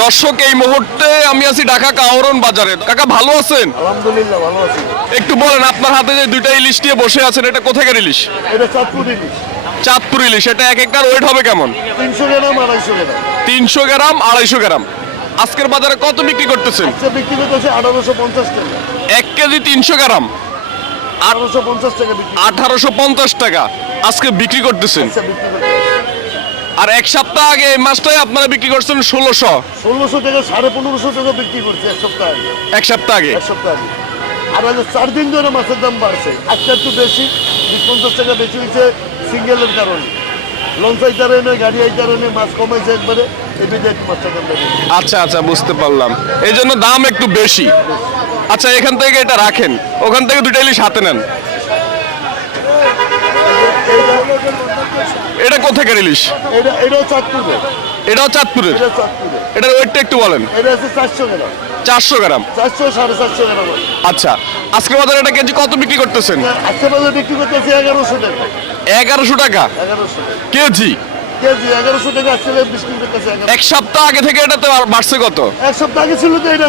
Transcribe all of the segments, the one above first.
দর্শক এই মুহূর্তে আমি আছি ঢাকা কাওরন বাজারে। কাকা ভালো আছেন? আলহামদুলিল্লাহ ভালো আছি। একটু বলেন আপনার হাতে যে দুইটা ইলিশ নিয়ে বসে আছেন এটা কোথাকার ইলিশ? এটা চাঁদপুর ইলিশ। চাঁদপুর ইলিশ এটা এক একটার ওয়েট হবে কেমন? তিনশো গ্রাম আড়াইশো গ্রাম। তিনশো গ্রাম আড়াইশো গ্রাম। আজকের বাজারে কত বিক্রি করতেছেন? বিক্রি করতেছে আঠারোশো পঞ্চাশ টাকা। এক কেজি তিনশো গ্রাম। আঠারোশো পঞ্চাশ টাকা বিক্রি। আঠারোশো পঞ্চাশ টাকা। আজকে বিক্রি করতেছেন? আচ্ছা আর এক সপ্তাহ আগে এই মাসটাই আপনারা বিক্রি করছেন ষোলোশো। ষোলোশো থেকে সাড়ে পনেরোশো টাকা বিক্রি করছে এক সপ্তাহ আগে। এক সপ্তাহ আগে? এক সপ্তাহ আগে। আর আজ চার দিন ধরে মাছের দাম বাড়ছে। আজকে একটু বেশি বিশ পঞ্চাশ টাকা বেশি হয়েছে সিঙ্গেলের কারণে। লঞ্চ আইতারে নেই গাড়ি আইতারে নেই মাছ কমাইছে একবারে এমনিতে মাছটা দাম আচ্ছা আচ্ছা বুঝতে পারলাম। এই জন্য দাম একটু বেশি। আচ্ছা এখান থেকে এটা রাখেন। ওখান থেকে দুইটা ইলিশ হাতে নেন। এটা কোথাকার ইলিশ এটা এটাও চাঁদপুরে। এটাও চাঁদপুরের এটা এটার ওয়েটটা একটু বলেন। এটা হচ্ছে চারশো গ্রাম। চারশো গ্রাম? চারশো সাড়ে চারশো গ্রাম। আচ্ছা আজকে বাজারে এটা কেজি কত বিক্রি করতেছেন? আজকে বাজারে বিক্রি করতেছে এগারোশো টাকা। এগারোশো টাকা? কেজি? এক সপ্তাহ আগে থেকে এটাতে আর বাড়ছে কত? এক সপ্তাহ আগে ছিল তো এটা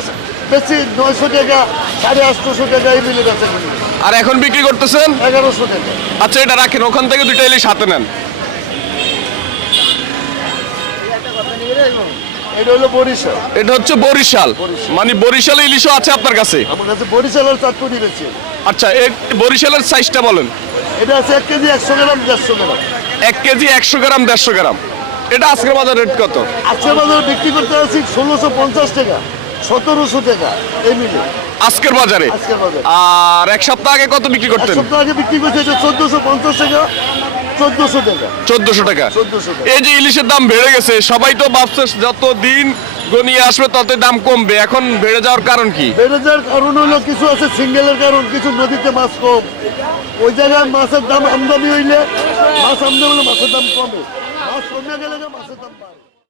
বেশি নয়শো টাকা সাড়ে আটশোশো টাকা এই মিলে গেছে আর এখন বিক্রি করতেছেন? এগারোশো টাকা। আচ্ছা এটা রাখেন ওখান থেকে দুইটা ইলিশ হাতে নেন। এটা হলো বরিশাল। এটা হচ্ছে বরিশাল। মানে বরিশাল ইলিশও আছে আপনার কাছে? আমার কাছে বরিশাল আর চাঁদপুরি আচ্ছা এই বরিশালের সাইজটা বলেন। এটা আছে এক কেজি একশো গ্রাম দেড়শো গ্রাম। এক কেজি একশো গ্রাম দেড়শো গ্রাম। এটা আজকের বাজার রেট কত? বাজারে বিক্রি করতে আছি ষোলোশো পঞ্চাশ টাকা সতেরোশো টাকা এই মিলে। আজকের বাজারে। আর এক সপ্তাহ আগে কত বিক্রি করতেন? সপ্তাহ আগে বিক্রি এটা চোদ্দোশো পঞ্চাশ টাকা চোদ্দোশো টাকা। চোদ্দশো টাকা। এই যে ইলিশের দাম বেড়ে গেছে সবাই তো ভাবছে যত দিন গনিয়ে আসবে ততই দাম কমবে। এখন বেড়ে যাওয়ার কারণ কি? বেড়ে যাওয়ার কারণ হলো কিছু আছে সিঙ্গেলের কারণ কিছু নদীতে মাছ কম। ওই জায়গায় মাছের দাম আমদানি হইলে মাছ আমদানি হলে মাছের দাম কমে। মাছ কমে গেলে মাছের দাম বাড়ে।